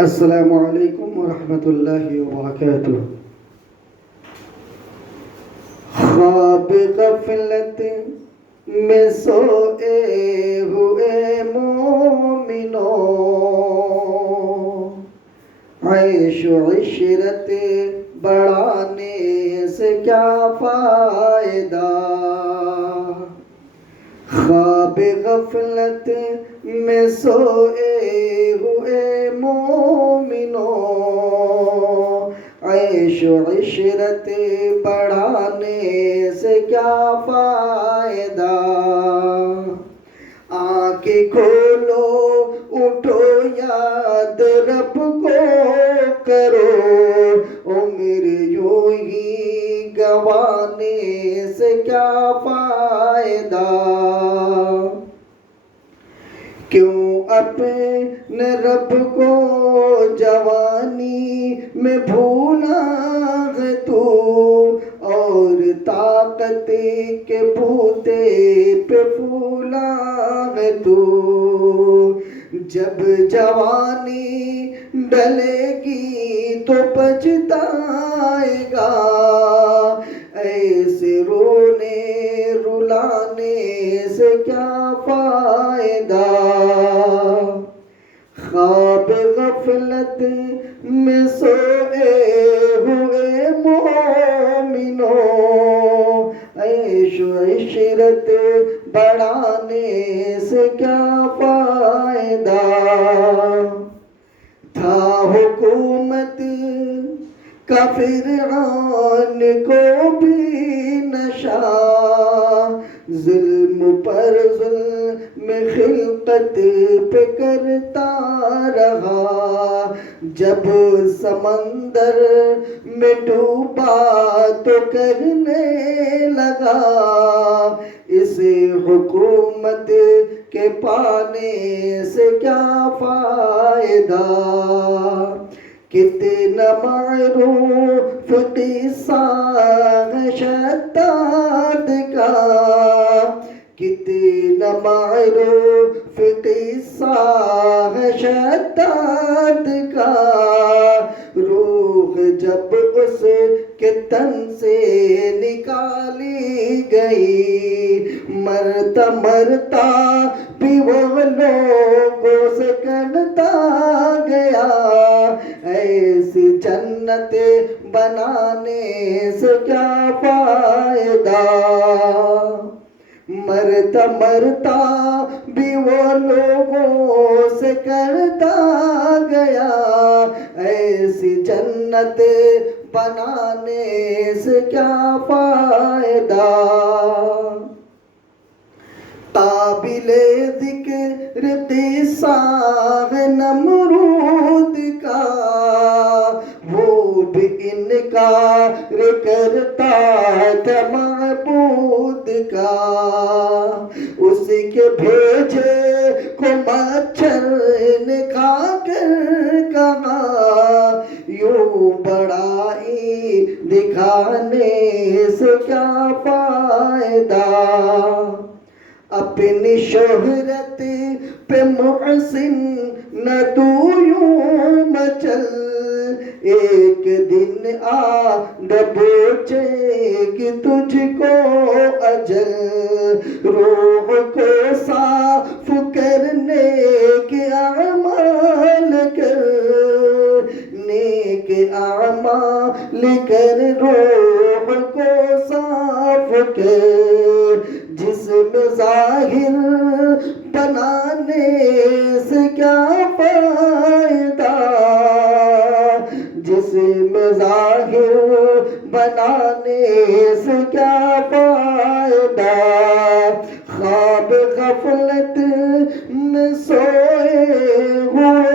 السلام علیکم ورحمۃ اللہ وبرکاتہ۔ خواب غفلت میں سوئے ہوئے مومنوں، عیش و عشرت بڑھانے سے کیا فائدہ؟ خواب غفلت میں سوئے ہوئے مومنوں، عیش و عشرت بڑھانے سے کیا فائدہ؟ آنکھیں کھولو اٹھو یاد رب کو کرو، عمر یوں ہی گنوانے سے کیا فائدہ؟ کیوں اپنے رب کو جوانی میں بھولا ہے تو، اور طاقت کے بوتے پہ پھولا ہے تو؟ جب جوانی ڈلے گی تو پچھتائے گا، ایسے رونے رلانے سے کیا فائدہ؟ خواب غفلت میں سوئے ہوئے مومنوں، عیش و عشرت بڑھانے سے کیا فائدہ؟ تھا حکومت کا فرعون کو بھی نشہ، ظلم پر ظلم خلقت پہ کرتا رہا، جب سمندر میں ڈوبا تو کرنے لگا، اس حکومت کے پانے سے کیا فائدہ؟ کتنا معروف قصہ ہے شداد کا، کتنا معروف قصہ ہے شداد کا، روح جب اس کے تن سے نکالی گئی، مرتا مرتا بھی وہ لوگوں سے کرتا گیا، ایسی جنت بنانے سے کیا فائدہ؟ مرتا مرتا بھی وہ لوگوں سے کرتا گیا، ایسی جنت بنانے سے کیا فائدہ؟ قابل ذکر قصہ ہے نمرود کا، وہ بھی انکار کرتا تھا معبود کا، اسی کے بھیجے کو مچھر نے کھا کر کہا، یوں بڑائی دکھانے سے کیا فائدہ؟ اپنی شہرت پہ محسن نہ تو یوں مچل، ایک دن آ دبوچے گی تجھ کو اجل، روح کو صاف کرنے کے اعمال کر، نیک اعمال کر، روح کو صاف کر، جسم ظاہر بنانے سے کیا فائدہ؟ جسم ظاہر بنانے سے کیا فائدہ؟ خواب غفلت میں سوئے ہوئے